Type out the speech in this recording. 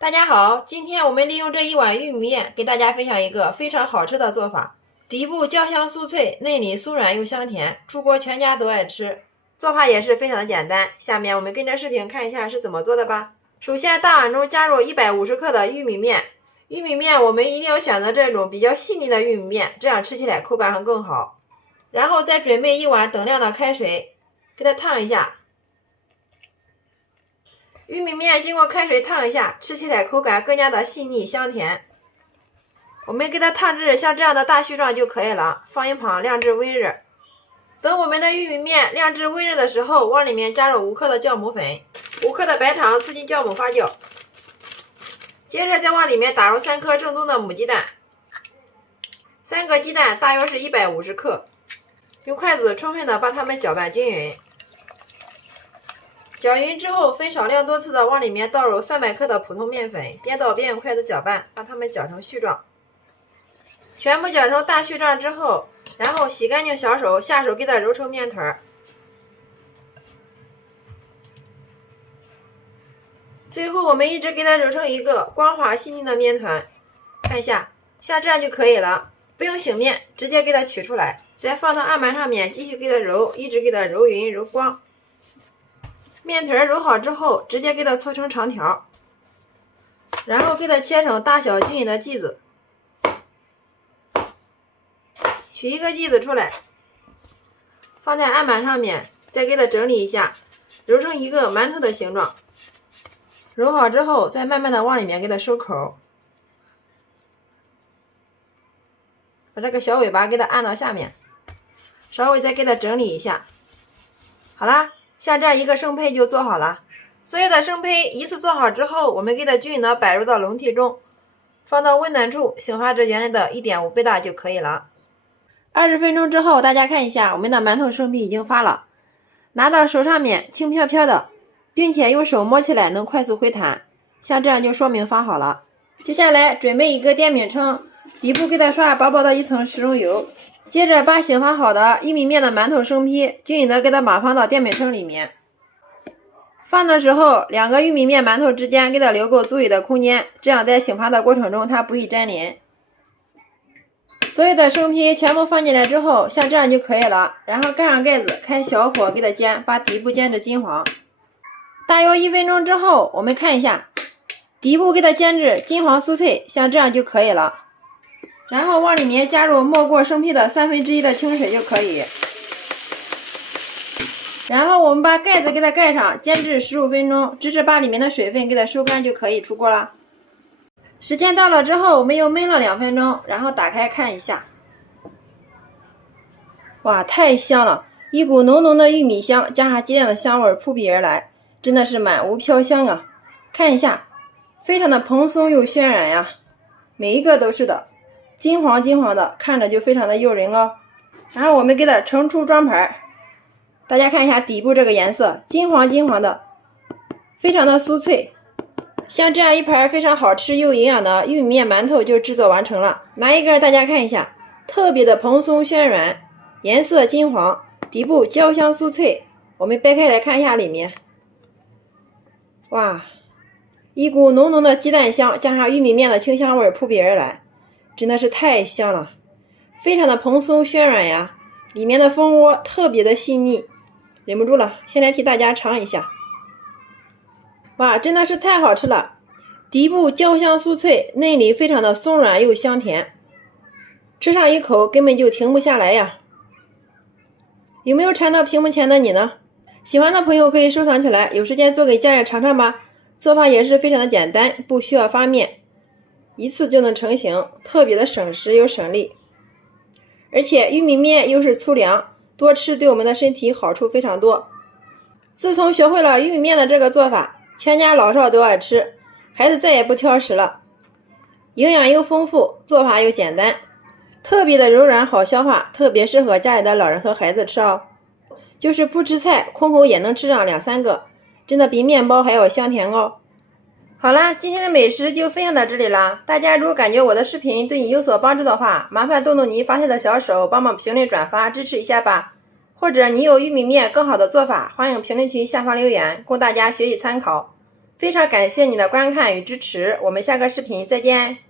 大家好，今天我们利用这一碗玉米面给大家分享一个非常好吃的做法，底部焦香酥脆，内里酥软又香甜，出锅全家都爱吃。做法也是非常的简单，下面我们跟着视频看一下是怎么做的吧。首先大碗中加入150克的玉米面，玉米面我们一定要选择这种比较细腻的玉米面，这样吃起来口感会更好。然后再准备1碗等量的开水，给它烫一下。玉米面经过开水烫一下，吃起来口感更加的细腻香甜。我们给它烫至像这样的大絮状就可以了，放一旁晾至微热。等我们的玉米面晾至微热的时候，往里面加入5克的酵母粉，5克的白糖促进酵母发酵。接着再往里面打入3颗正宗的母鸡蛋，3个鸡蛋大约是150克，用筷子充分的把它们搅拌均匀。搅匀之后，分少量多次的往里面倒入300克的普通面粉，边倒边用筷子搅拌，把它们搅成絮状。全部搅成大絮状之后，然后洗干净小手，下手给它揉成面团。最后我们一直给它揉成一个光滑细腻的面团，看一下，像这样就可以了，不用醒面，直接给它取出来，再放到案板上面继续给它揉，一直给它揉匀揉光。面团揉好之后，直接给它搓成长条，然后给它切成大小均匀的剂子。取一个剂子出来，放在案板上面，再给它整理一下，揉成一个馒头的形状。揉好之后，再慢慢的往里面给它收口，把这个小尾巴给它按到下面，稍微再给它整理一下。好啦，像这样一个生胚就做好了。所有的生胚一次做好之后，我们给它均匀的摆入到笼屉中，放到温暖处，醒发至原来的1.5倍大就可以了。20分钟之后，大家看一下，我们的馒头生坯已经发了，拿到手上面轻飘飘的，并且用手摸起来能快速回弹，像这样就说明发好了。接下来准备一个电饼铛，底部给它刷薄薄的一层食用油，接着把醒发好的玉米面的馒头生坯均匀的给它码放到电饼铛里面。放的时候，2个玉米面馒头之间给它留够足裕的空间，这样在醒发的过程中它不易粘连。所有的生坯全部放进来之后，像这样就可以了。然后盖上盖子，开小火给它煎，把底部煎至金黄。大约1分钟之后，我们看一下，底部给它煎至金黄酥脆，像这样就可以了。然后往里面加入没过生坯的1/3的清水就可以。然后我们把盖子给它盖上，煎至15分钟，直至把里面的水分给它收干就可以出锅了。时间到了之后，我们又焖了2分钟，然后打开看一下。哇，太香了！一股浓浓的玉米香加上鸡蛋的香味扑鼻而来，真的是满屋飘香啊！看一下，非常的蓬松又暄软呀，每一个都是的，金黄金黄的，看着就非常的诱人哦。然后我们给它盛出装盘，大家看一下底部这个颜色，金黄金黄的，非常的酥脆。像这样一盘非常好吃又营养的玉米面馒头就制作完成了。拿一根大家看一下，特别的蓬松暄软，颜色金黄，底部焦香酥脆。我们掰开来看一下里面，哇，一股浓浓的鸡蛋香加上玉米面的清香味扑鼻而来，真的是太香了，非常的蓬松暄软呀，里面的蜂窝特别的细腻，忍不住了，先来替大家尝一下。哇，真的是太好吃了！底部焦香酥脆，内里非常的松软又香甜，吃上一口根本就停不下来呀！有没有馋到屏幕前的你呢？喜欢的朋友可以收藏起来，有时间做给家人尝尝吧。做法也是非常的简单，不需要发面，一次就能成型，特别的省时又省力。而且玉米面又是粗粮，多吃对我们的身体好处非常多。自从学会了玉米面的这个做法，全家老少都爱吃，孩子再也不挑食了。营养又丰富，做法又简单，特别的柔软好消化，特别适合家里的老人和孩子吃哦。就是不吃菜，空口也能吃上2-3个，真的比面包还要香甜哦。好啦，今天的美食就分享到这里啦。大家如果感觉我的视频对你有所帮助的话，麻烦动动你发财的小手，帮忙评论转发支持一下吧。或者你有玉米面更好的做法，欢迎评论区下方留言，供大家学习参考。非常感谢你的观看与支持，我们下个视频再见。